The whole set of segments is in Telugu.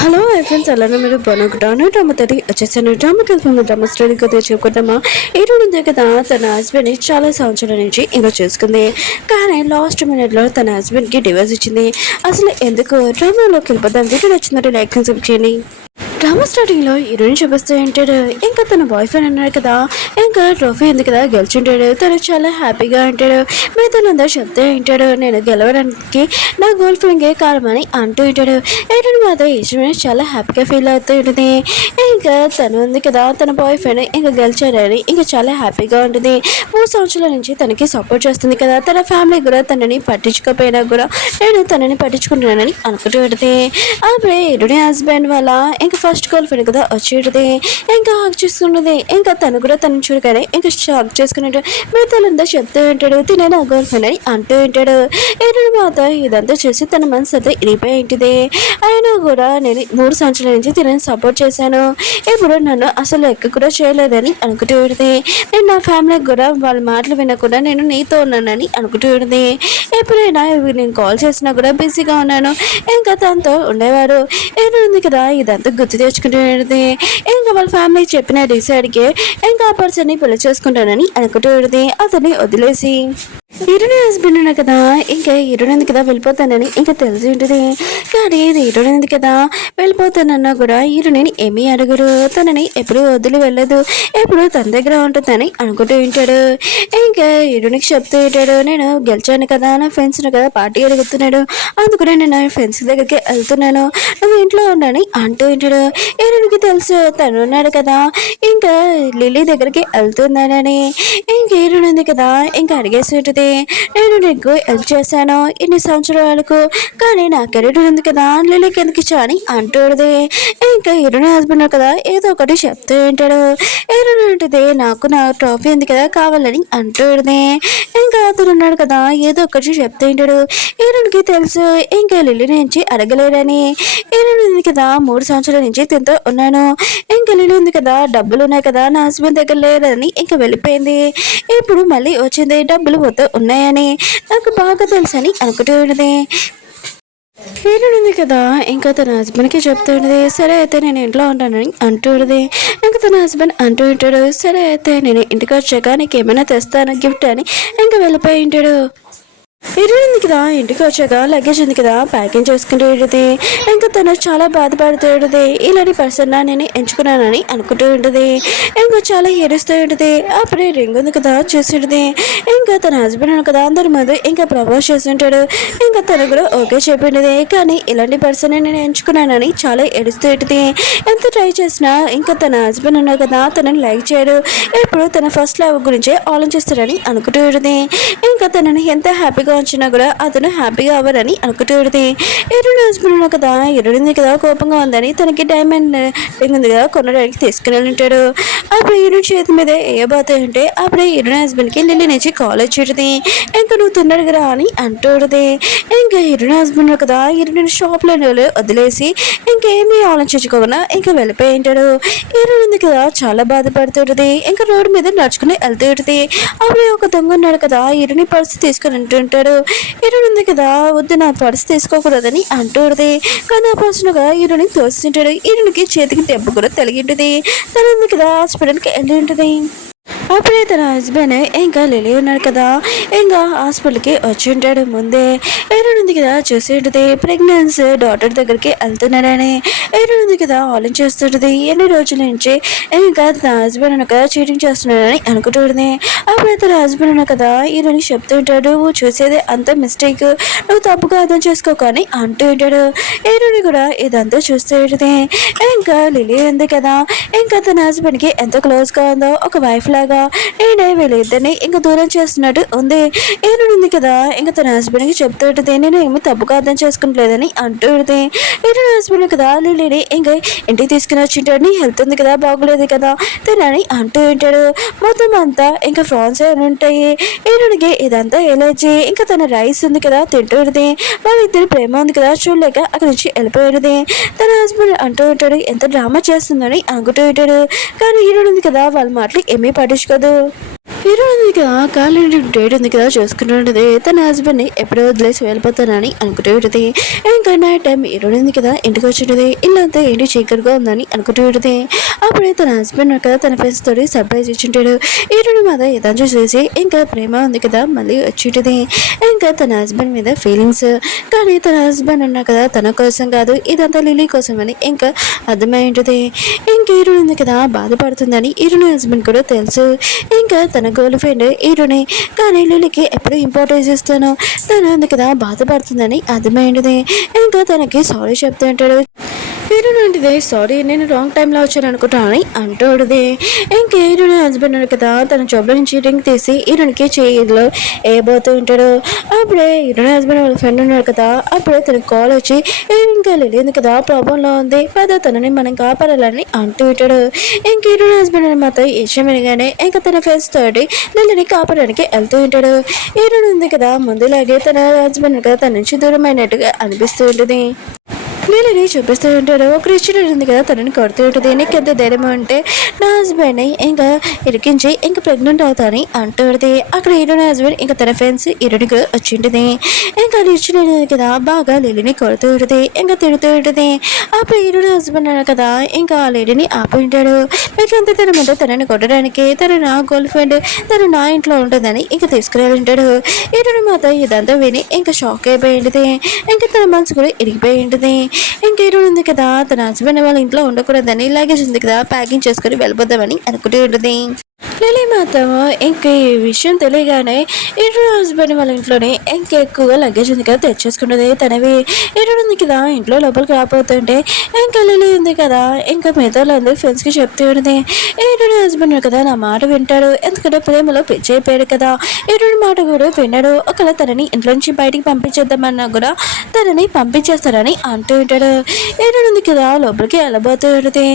హలో ఫ్రెండ్స్ అలానే మీరు బాగున్నాను డ్రామా తడి వచ్చేసాను డ్రామా స్టోరీ కదా చెప్పుకుంటామా ఈరోజు కదా తన హస్బెండ్ చాలా సంవత్సరాల నుంచి ఇంకా చూసుకుంది. కానీ లాస్ట్ మినిట్లో తన హస్బెండ్కి డివోర్స్ ఇచ్చింది. అసలు ఎందుకు డ్రామాలోకి వెళ్ళిపోతాం. వీడియో నచ్చిందంటే లైక్ సబ్స్క్రైబ్ చేయండి. డ్రామా స్టార్టింగ్లో హీరోయిన్ చూపిస్తూ ఉంటాడు. ఇంకా తన బాయ్ ఫ్రెండ్ అన్నాడు కదా, ఇంకా ట్రోఫీ ఉంది కదా గెలిచుంటాడు. తను చాలా హ్యాపీగా ఉంటాడు. మిగతాలందరూ చెప్తూ ఉంటాడు నేను గెలవడానికి నా గర్ల్ ఫ్రెండ్కే కారణమని అంటూ ఉంటాడు. ఏంటంటే మాత్రం ఈశ్వరి చాలా హ్యాపీగా ఫీల్ అవుతూ ఉంటుంది. ఇంకా తను ఉంది కదా తన బాయ్ ఫ్రెండ్ ఇంకా గెలిచాడని ఇంకా చాలా హ్యాపీగా ఉంటుంది. 3 సంవత్సరాల నుంచి తనకి సపోర్ట్ చేస్తుంది కదా. తన ఫ్యామిలీ కూడా తనని పట్టించుకోపోయినా కూడా నేను తనని పట్టించుకుంటున్నానని అనుకుంటూ ఉంటుంది. అప్పుడే ఇరుడి హస్బెండ్ వల్ల ఇంకా ఫస్ట్ గర్ల్ ఫ్రెండ్ కదా వచ్చేటది. ఇంకా హక్ చేసుకున్నది. ఇంకా తను కూడా తనని చూడగానే ఇంకా హక్ చేసుకున్నట్టు మిగతాలంతా చెప్తూ ఉంటాడు తినే నా గర్ల్ ఫ్రెండ్ అని అంటూ ఉంటాడు. ఏంటంటే మాత ఇదంతా చూసి తన మనసు అయితే ఇరిపోయి ఉంటుంది. అయినా కూడా నేను 3 సంవత్సరాల నుంచి తినని సపోర్ట్ చేశాను. ఇప్పుడు నన్ను అసలు లెక్క కూడా చేయలేదని అనుకుంటూ ఉంటుంది. నేను నా ఫ్యామిలీకి కూడా వాళ్ళ మాటలు వినకుండా నేను నీతో ఉన్నానని అనుకుంటూ ఉంటుంది. ఎప్పుడైనా నేను కాల్ చేసినా కూడా బిజీగా ఉన్నాను. ఇంకా తనతో ఉండేవారు. ఏంటంది కదా ఇదంతా గుర్తు తెచ్చుకుంటుంది. ఇంకా వాళ్ళ ఫ్యామిలీ చెప్పిన డిసైడ్కి ఇంకా ఆ పర్సన్ని పెళ్లి చేసుకుంటానని అనుకుంటూ ఉంటుంది. అతన్ని వదిలేసి హీరోని హస్బెండ్ ఉన్నా కదా ఇంకా హీరోని కదా వెళ్ళిపోతానని ఇంకా తెలిసి ఉంటుంది. కానీ ఇది హీరోని కదా వెళ్ళిపోతానన్నా కూడా హీరోని ఏమీ అడగరు. తనని ఎప్పుడు వదిలి వెళ్ళదు. ఎప్పుడు తన దగ్గర ఉంటుందని అనుకుంటూ ఉంటాడు. ఇంకా హీరోనికి చెప్తూ ఉంటాడు నేను గెలిచాను కదా నా ఫ్రెండ్స్ని కదా పార్టీ అడుగుతున్నాడు. అందుకనే నేను నా ఫ్రెండ్స్ దగ్గరికి వెళ్తున్నాను. నువ్వు ఇంట్లో ఉండని అంటూ ఉంటాడు. హీరోనికి తెలుసు తను ఉన్నాడు కదా ఇంకా లిల్లీ దగ్గరికి వెళ్తున్నానని. ఇంకా హీరోని కదా ఇంకా అడిగేసి ఉంటుంది నేను నీకు హెల్ప్ చేశాను ఇన్ని సంవత్సరాలకు. కానీ నా కెరీర్ ఉంది కదా లిలీకి ఎందుకు ఇచ్చా అని అంటూడది. ఇంకా హీరోని హస్బెండ్ కదా ఏదో ఒకటి చెప్తూ ఉంటాడు. హీరోని ఉంటుంది నాకు నా ట్రోఫీ ఉంది కదా కావాలని అంటూడది. ఇంకా అతను ఉన్నాడు కదా ఏదో ఒకటి చెప్తూ ఉంటాడు. హీరోనికి తెలుసు ఇంకా లిల్లీ నుంచి అడగలేడని. హీరోని ఉంది కదా 3 సంవత్సరాల నుంచి తింటూ ఉన్నాను. ఇంకా లిల్లీ ఉంది కదా డబ్బులు ఉన్నాయి కదా నా హస్బెండ్ దగ్గర లేదని ఇంకా వెళ్ళిపోయింది. ఇప్పుడు మళ్ళీ వచ్చింది డబ్బులు పోతూ ఉన్నాయని నాకు బాగా తెలుసని అనుకుంటూ ఉన్నది. హీరోయిన్ కదా ఇంకా తన హస్బెండ్కి చెప్తూ ఉంటుంది సరే అయితే నేను ఇంట్లో ఉంటానని అంటూ ఉంటుంది. ఇంకా తన హస్బెండ్ అంటూ ఉంటాడు సరే అయితే నేను ఇంటికి వచ్చాక నీకు ఏమైనా తెస్తాను గిఫ్ట్ అని ఇంకా వెళ్ళిపోయి ఉంటాడు. హీరోయిన్ కదా ఇంటికి వచ్చాక లగేజ్ ఉంది కదా ప్యాకింగ్ చేసుకుంటూ ఉంటుంది. ఇంకా తను చాలా బాధపడుతూ ఉంటుంది. ఇలాంటి పర్సన్ నేను ఎంచుకున్నానని అనుకుంటూ ఉంటుంది. ఇంకా చాలా ఏడుస్తూ ఉంటుంది. అప్పుడే రింగ్ ఉంది కదా చూస్తుంటుంది. ఇంకా తన హస్బెండ్ కదా అందరి ముందు ఇంకా ప్రపోజ్ చేస్తుంటాడు. ఇంకా తను కూడా ఓకే చెప్పిండేది. కానీ ఇలాంటి పర్సన్ నేను ఎంచుకున్నానని చాలా ఏడుస్తూ ఉంటుంది. ఎంత ట్రై చేసినా ఇంకా తన హస్బెండ్ ఉన్నాడు కదా తనని లైక్ చేయడు. ఎప్పుడు తన ఫస్ట్ లవ్ గురించి ఆలోచిస్తాడని అనుకుంటూ ఉంటుంది. ఇంకా తనని ఎంత హ్యాపీగా వచ్చినా కూడా అతను హ్యాపీగా అవ్వరని అనుకుంటూ ఉంటుంది. హీరోయిన్ హస్బెండ్ కదా హీరోయిన్ కదా కోపంగా ఉందని తనకి డైమండ్ రింగ్ ఉంది కదా కొనడానికి తీసుకుని ఉంటాడు. అప్పుడు హీరోయిన్ చేతి మీద వేయబోతూ ఉంటే అప్పుడే హీరోయిన్ హస్బెండ్కి లిల్లీ నుంచి కాల్ వచ్చేది. ఇంకా నువ్వు తొందరగా అని అంటూడది. ఇంకా హీరోయిన్ హస్బెండ్ కదా హీరోయిన్ షాప్లో వదిలేసి ఇంకేమీ ఆలోచించుకోకుండా ఇంకా వెళ్ళిపోయి ఉంటాడు. హీరోయిన్ కదా చాలా బాధపడుతుంటుంది. ఇంకా రోడ్డు మీద నడుచుకుని వెళ్తూ ఉంటుంది. అప్పుడే ఒక దొంగ ఉన్నాడు కదా హీరోయిన్ పర్స్ తీసుకుని ఉంటుంటాడు. హీరోయిన్ కదా వద్దు నా పర్స్ తీసుకోకూడదని అంటూడది. కానీ ఆ పర్సన్గా హీరోయిన్ తోస్తుంటాడు. హీరోయిన్కి చేతికి దెబ్బ కూడా తగిలింటుంది. తను కదా హాస్పిటల్కి వెళ్ళి ఉంటుంది. అప్పుడే తన హస్బెండ్ ఇంకా లిల్లీ ఉన్నాడు కదా ఇంకా హాస్పిటల్కి వచ్చి ఉంటాడు. ముందే హీరోయిన్ కదా చూసి ఉంటుంది ప్రెగ్నెన్సీ డాక్టర్ దగ్గరికి వెళ్తున్నాడని. హీరోయిన్ కదా ఆలోచిస్తుంటుంది ఎన్ని రోజుల నుంచి ఇంకా తన హస్బెండ్ కదా చీటింగ్ చేస్తున్నాడని అనుకుంటుంది. అప్పుడే తన హస్బెండ్ ఉన్న కదా హీరోయిన్ చెప్తుంటాడు నువ్వు చూసేది అంత మిస్టేక్ నువ్వు తప్పుగా అర్థం చేసుకోకని అంటూ ఉంటాడు. హీరోయిన్ కూడా ఇదంతా చూస్తూ ఉంటుంది. ఇంకా లిల్లీ ఉంది కదా ఇంకా తన హస్బెండ్కి ఎంత క్లోజ్గా ఉందో ఒక వైఫ్ లాగా నేనే వీళ్ళిద్దరిని ఇంకా దూరం చేస్తున్నట్టు ఉంది. హీరోయిన్ కదా ఇంకా తన హస్బెండ్కి చెప్తూ ఉంటుంది నేను ఏమి తప్పుగా అర్థం చేసుకుంటలేదని అంటూ ఉంటుంది. హీరోయిన్ హస్బెండ్ కదా లిల్లీని ఇంకా ఇంటికి తీసుకుని వచ్చింటాడు. నీ హెల్త్ ఉంది కదా బాగోలేదు కదా తినని అంటూ ఉంటాడు. మొత్తం అంతా ఇంకా ఫ్రాన్స్ అని ఉంటాయి. హీరోయిన్కి ఇదంతా ఎలర్జీ. ఇంకా తన రైస్ ఉంది కదా తింటూ ఉంటుంది. వాళ్ళిద్దరు ప్రేమ ఉంది కదా చూడలేక అక్కడి నుంచి వెళ్ళిపోయేది. తన హస్బెండ్ అంటూ ఉంటాడు ఎంత డ్రామా చేస్తుందని అనుకుంటూ ఉంటాడు. కానీ హీరోయిన్ ఉంది కదా వాళ్ళ మాటలు ఏమీ పట్టించుకోదు. హీరో ఉంది కదా కాలేజీ డేట్ ఉంది కదా చూసుకుంటుంటది తన హస్బెండ్ని ఎప్పుడో వదిలేసి వెళ్ళిపోతానని అనుకుంటూ ఉంటుంది. ఇంకా నైట్ టైం హీరో ఉంది కదా ఇంటికి వచ్చింటది. ఇల్లంతా ఏంటి చీకటిగా ఉందని అనుకుంటూ ఉంటుంది. అప్పుడే తన హస్బెండ్ కదా తన ఫ్రెండ్స్ తోటి సర్ప్రైజ్ ఇచ్చింటాడు. హీరోని మీద ఏదో చేసి ఇంకా ప్రేమ ఉంది కదా మళ్ళీ వచ్చింటది. ఇంకా తన హస్బెండ్ మీద ఫీలింగ్స్, కానీ తన హస్బెండ్ అన్నా కదా తన కోసం కాదు ఇదంతా లిలీ కోసం అని ఇంకా అర్థమై ఉంటుంది. ఇంకా హీరో ఉంది కదా బాధపడుతుందని హీరోని హస్బెండ్ కూడా తెలుసు. ఇంకా తన గర్ల్ ఫ్రెండ్ హీరోని, కానీ లిలీకి ఎప్పుడు ఇంపార్టెన్స్ ఇస్తాను తను ఉంది కదా బాధపడుతుందని అర్థమైంది. ఇంకా తనకి సారీ చెప్తూ ఉంటాడు. హీరోని అంటే సారీ నేను రాంగ్ టైంలో వచ్చాను అనుకుంటా అని అంటాడుది. ఇంకా హీరోని హస్బెండ్ ఉన్నాడు కదా తన జాబ్లో నుంచి రింగ్ తీసి హీరోనికి చేయిలో వేయబోతూ ఉంటాడు. అప్పుడే హీరోని హస్బెండ్ వాళ్ళ ఫ్రెండ్ ఉన్నాడు కదా అప్పుడే తనకు కాల్ వచ్చి ఇంకా లేదు కదా ప్రాబ్లంలో ఉంది పద తనని మనం కాపాడాలని అంటూ ఉంటాడు. ఇంక హీరోని హస్బెండ్ మాత్రం ఈ విషయం వినగానే ఇంకా తన ఫ్రెండ్స్ తోటి లిల్లీని కాపాడడానికి వెళ్తూ ఉంటాడు. హీరోని ఉంది కదా ముందులాగే తన హస్బెండ్ కదా తన నుంచి దూరం అయినట్టుగా అనిపిస్తూ ఉంటుంది. లిల్లీని చూపిస్తూ ఉంటాడు. ఒక రిచ్చుడు ఉంది కదా తనని కొడుతూ ఉంటుంది. నీకు ఎంత ధైర్యం అంటే నా హస్బెండ్ని ఇంకా ఇరికించి ఇంకా ప్రెగ్నెంట్ అవుతాని అంటుంది. అక్కడ హీరోని హస్బెండ్ ఇంకా తన ఫ్రెండ్స్ హీరోనికి వచ్చింటుంది. ఇంకా రిచ్చుడు ఉంది కదా బాగా లిల్లీని కొడుతూ ఉంటుంది ఇంకా తిడుతూ ఉంటుంది. అప్పుడు హీరోని హస్బెండ్ అన్నాడు కదా ఇంకా ఆ లేడీని ఆపి ఉంటాడు. మీకు ఎంత తినమంటే తనని కొట్టడానికి తను నా గర్ల్ ఫ్రెండ్ తను నా ఇంట్లో ఉంటుందని ఇంకా తీసుకురాలంటాడు. హీరోని మాత్రం ఇదంతా విని ఇంకా షాక్ అయిపోయి ఉంటుంది. ఇంకా తన మనసు కూడా ఇరిగిపోయి ఉంటుంది. ఇంకా హీరో ఉంది కదా తన హస్బెండ్ వాళ్ళ ఇంట్లో ఉండకూడదని లగేజ్ ఉంది కదా ప్యాకింగ్ చేసుకుని వెళ్ళిపోదామని అనుకుంటూ ఉంటుంది. లిల్లీ మాత్రం ఇంకా ఈ విషయం తెలియగానే హీరో హస్బెండ్ వాళ్ళ ఇంట్లోనే ఇంకా ఎక్కువగా లగేజ్ ఉంది కదా తెచ్చేసుకుంటుంది తనవి. హీరో ఉంది కదా ఇంట్లో లోపలికి రాబోతుంటే ఇంకా లిల్లీ ఉంది కదా ఇంకా మిగతా వాళ్ళందరూ ఫ్రెండ్స్కి చెప్తూ ఉంటుంది. హీరోని హస్బెండ్ కదా నా మాట వింటాడు ఎందుకంటే ప్రేమలో పిచ్చి అయిపోయాడు కదా హీరోని మాట కూడా విన్నాడు. ఒకవేళ తనని ఇంట్లో నుంచి బయటికి పంపించేద్దామన్నా కూడా తనని పంపించేస్తారని అంటూ ఉంటాడు. హీరోని ఉంది కదా లోపలికి వెళ్ళబోతూ ఉంటుంది.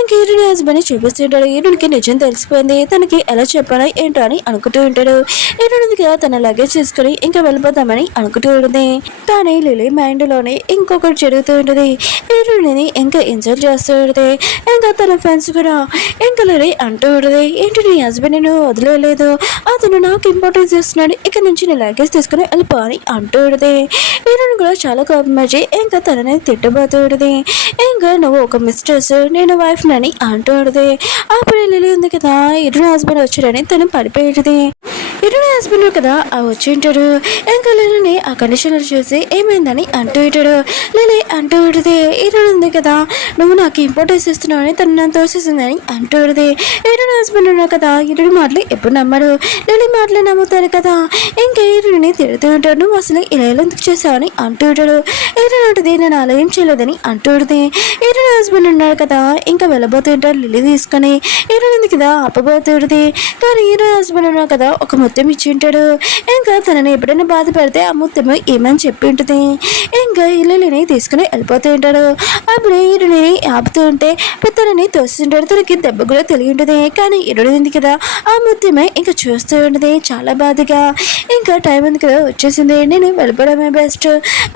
ఇంకా హీరోని హస్బెండ్ చూపిస్తుంటాడు. హీరోనికి నిజం తెలిసిపోయింది తనకి ఎలా చెప్పాలా ఏంటో అని అనుకుంటూ ఉంటాడు. హీరోని కదా తన లగేజ్ తీసుకుని ఇంకా వెళ్ళిపోతామని అనుకుంటూ ఉంటుంది. కానీ లిల్లీ మైండ్ లోనే ఇంకొకటి జరుగుతూ ఉంటుంది. హీరోని ఇంకా ఇన్సల్ట్ చేస్తూ ఉంటుంది. ఇంకా తన ఫ్రెండ్స్ కూడా ఇంకా లిల్లీ అంటూ ఉంటుంది ఏంటి నీ హస్బెండ్ నేను వదిలేదు అతను నాకు ఇంపార్టెన్స్ ఇస్తున్నాడు ఇక్కడ నుంచి నీ లగేజ్ తీసుకుని వెళ్ళిపో అని అంటూ ఉంటుంది. హీరోని కూడా చాలా కోపం వచ్చి ఇంకా తనని తిట్టబోతూ ఉంటుంది. ఇంకా నువ్వు ఒక మిస్టర్స్ నేను వైఫ్ నని అంటూ ఉంటుంది. అప్పుడు లిల్లీ ఉంది కదా హీరోని హస్బెండ్ వచ్చాడని తను పడిపోయేది. హీరోని హస్బెండ్ కదా వచ్చి ఉంటాడు. ఇంకా లిల్లీని ఆ కండిషన్లో చూసి ఏమైందని అంటూ ఉంటాడు. లిల్లీ అంటూ ఉంటుంది హీరోని ఉంది కదా నువ్వు నాకు ఇంపార్టెన్స్ ఇస్తున్నావు అని తను నన్ను తోసేసిందని అంటూ ఉంటుంది. హీరోని హస్బెండ్ ఉన్నావు కదా హీరోని మాటలు ఎప్పుడు నమ్మడు లిల్లీ మాటలు నమ్ముతాడు కదా ఇంకా హీరోని తిడుతూ ఉంటాడు. నువ్వు అసలు ఇలా ఎందుకు చేసావని అంటూ ఉంటాడు. హీరోని ఉంటుంది నేను అలా ఏం చేయలేదని అంటూ ఉంటుంది. హీరోని హస్బెండ్ ఉన్నాడు కదా ఇంకా వెళ్ళబోతూ ఉంటాడు లిల్లీ తీసుకొని. హీరోని ఉంది కదా ఆపబోతుంది. కానీ హీరో హస్బెండ్ ఉన్నాడు కదా ఒక ముత్యం ఇచ్చి ఉంటాడు. ఇంకా తనని ఎప్పుడైనా బాధ పెడితే ఆ ముత్యం ఏమని చెప్పి ఉంటుంది. ఇంకా లిల్లీని తీసుకుని వెళ్ళిపోతూ ఉంటాడు. అప్పుడు హీరోని ఆపుతూ ఉంటే తనని తోస్తుంటాడు. తనకి దెబ్బ కూడా తెలియ ఉంటుంది. కానీ హీరోని ఉంది కదా ఆ ముత్యమే ఇంకా చూస్తూ ఉంటుంది చాలా బాధగా. ఇంకా టైం ఉంది కదా వచ్చేసింది నేను వెళ్ళిపోవడమే బెస్ట్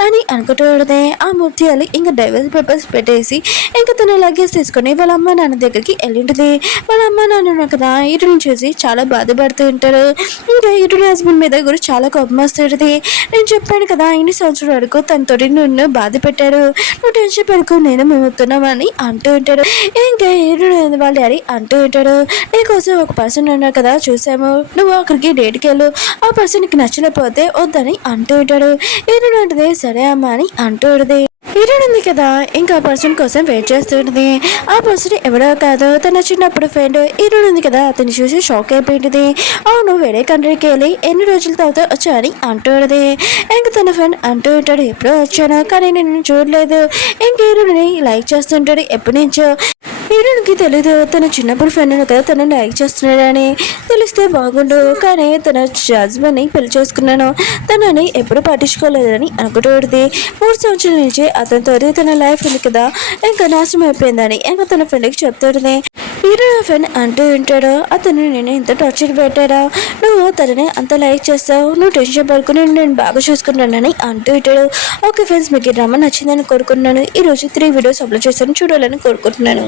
అని అనుకుంటూ ఉంటుంది. ఆ ముత్యాలు ఇంకా డైవర్స్ పేపర్స్ పెట్టేసి ఇంకా తన లగేజ్ తీసుకొని వాళ్ళ అమ్మ నాన్న దగ్గరికి వెళ్ళి ఉంటుంది. వాళ్ళ అమ్మ నాన్న కదా హీరోని చూసి చాలా బాధపడుతూ ఉంటారు. ఇంకా హీరోని హస్బెండ్ మీద కూడా చాలా కోపం వస్తుంది. నేను చెప్పాను కదా ఇన్ని సంవత్సరాల వరకు తనతో నిన్ను బాధ పెట్టారు నువ్వు టెన్షన్ పడుకో నేను మేము వస్తున్నామని అంటూ ఉంటాడు. ఇంకా హీరోని వాళ్ళ డాడీ అంటూ ఉంటాడు నీకోసం ఒక పర్సన్ ఉన్నారు కదా చూసాము నువ్వు అక్కడికి డేట్కి వెళ్ళు ఆ పర్సన్కి నచ్చలేకపోతే వద్దని అంటూ ఉంటాడు. హీరోని అంటే సరే అమ్మ అని అంటూ ఉంటుంది. హీరోయిన్ ఉంది కదా ఇంకా పర్సన్ కోసం వెయిట్ చేస్తుంటుంది. ఆ పర్సన్ ఎవరో కాదు తన చిన్నప్పుడు ఫ్రెండ్. హీరోయిన్ ఉంది కదా అతన్ని చూసి షాక్ అయిపోయింది. అవును వేరే కంట్రీకి వెళ్ళి ఎన్ని రోజుల తర్వాత వచ్చా అని అంటుంది. ఇంక తన ఫ్రెండ్ అంటూ ఉంటాడు ఎప్పుడో వచ్చాను కానీ నేను చూడలేదు. ఇంక హీరోయిన్ని లైక్ చేస్తుంటాడు ఎప్పటి నుంచో. హీరోయిన్కి తెలీదు తన చిన్నప్పుడు ఫ్రెండ్ కదా తనని లైక్ చేస్తున్నాడని. తెలిస్తే బాగుండు కానీ తన హస్బెండ్ని పెళ్లి చేసుకున్నాను తనని ఎప్పుడు పట్టించుకోలేదని అనుకుంటుంది. 3 సంవత్సరాల నుంచి అతనితో తన లైఫ్ ఉంది కదా ఇంకా నాశనం అయిపోయిందని ఇంకా తన ఫ్రెండ్కి చెప్తుంది. హీరో ఫ్రెండ్ అంటూ ఉంటాడు అతను నేను ఇంత టార్చర్ పెట్టాడా నువ్వు తనని అంత లైక్ చేస్తావు నువ్వు టెన్షన్ పడుకుని నేను బాగా చూసుకుంటానని అంటూ ఉంటాడు. ఓకే ఫ్రెండ్స్ మీకు ఈ డ్రామా నచ్చిందని కోరుకుంటున్నాను. ఈరోజు 3 వీడియోస్ అప్లోడ్ చేస్తాను చూడాలని కోరుకుంటున్నాను.